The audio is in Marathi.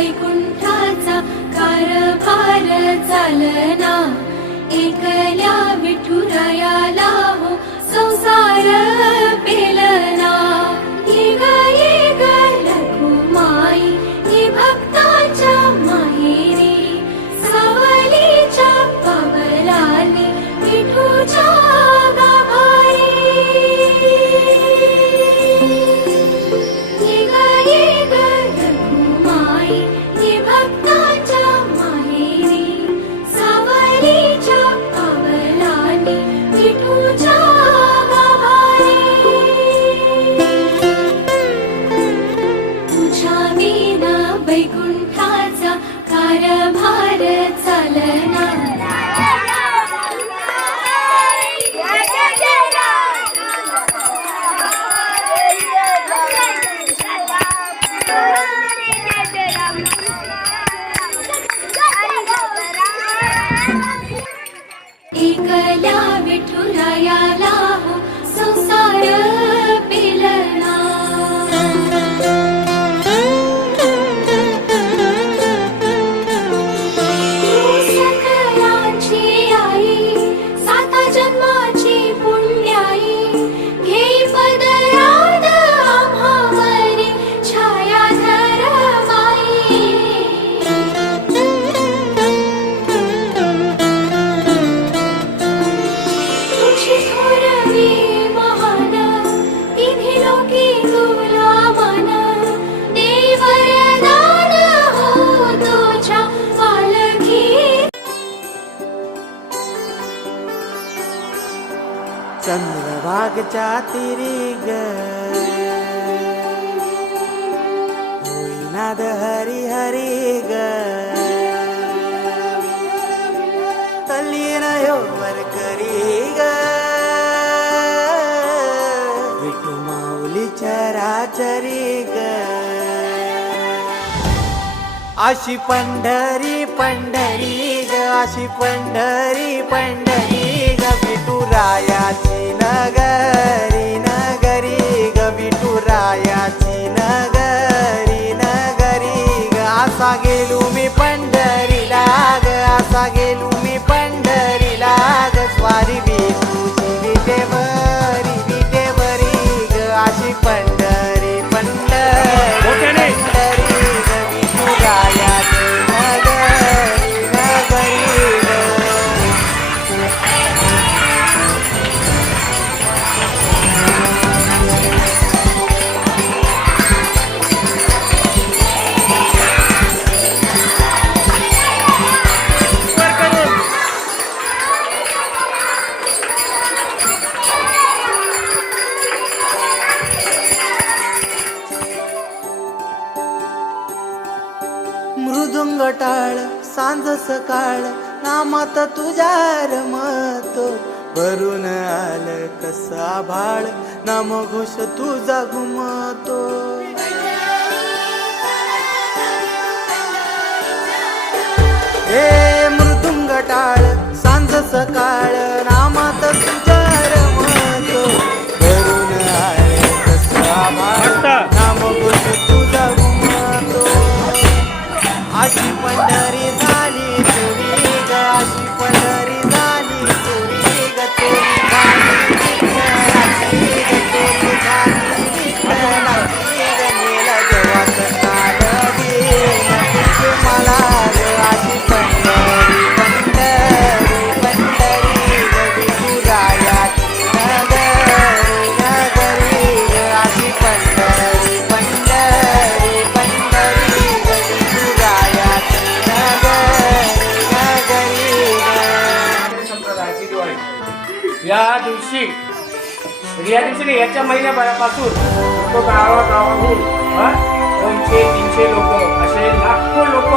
वैकुंठाचा कारभार चालना, एकल्या विठुरायाला हो संसार पेलना। ये ग रघुमाई ही भक्ताच्या माहेरी, सावलीच्या पावलांनी विठूच्या गाभारी। ये ग रघुमाई ही भक्ताच्या माहेरी, सावलीच्या पावलांनी विठूच्या गाभारी। तुझ्या विना वैकुंठाचा कारभार चालना, एकल्या विठुरायाला हो संसार पेलना। सकलांची आई, साता जन्माची पुण्याई, घेई पदरात आम्हावरी छायाधर माई। तुझी थोरवी महान, तिन्ही लोकी तुला मान, देई वरदान हो तुझ्या पालखी। चंद्रभागच्या तिरी ग होईनाद हरी हरी ग, तल्लीन वर करी ग विठू माऊली चराचरी ग। अशी पंढरी पंढरी ग, अशी पंढरी पंढरी ग विठुरायाची नगरी नगरी ग, विठुरायाची नगरी नगरी ग। असा गेलो मी पंढरीला ग, असा गेलो मी पंढरीला ग, स्वारी विठूची विटेवरी विटेवरी ग। अशी पंढरी पंढरी पंढरी ग विठुरायाची नगरी नगरी ग। मृदुंग टाळ सांज सकाळ, नामात तुझ्या रमतो, भरून आलं कसा भाळ, नाम घोष तुझा घुमतो। हे मृदुंग टाळ सांज सकाळ, नामात तुझ्या रमतो, भरून आलं कसा भाळ, नाम घोष तुझा घुमतो। अशी पंढरी झाली तुरी ग, अशी पंढरी झाली तुरी ग, तुरी झाली विठ्ठलाची ग, तुरी झाली विठ्ठलाची ग। नेलं देवाचं ताल बिन तुझे मला ग, अशी पंढरी पंढरी पंढरी ग विठुरायाची नगरी नगरी ग। अशी पंढरी पंढरी पंढरी ग विठुरायाची नगरी नगरी ग। संप्रदायाची दिवाळी या दिवशी याच्या महिन्याभरापासून तो गावागावाहून 200-300 लोक असे लाखो लोक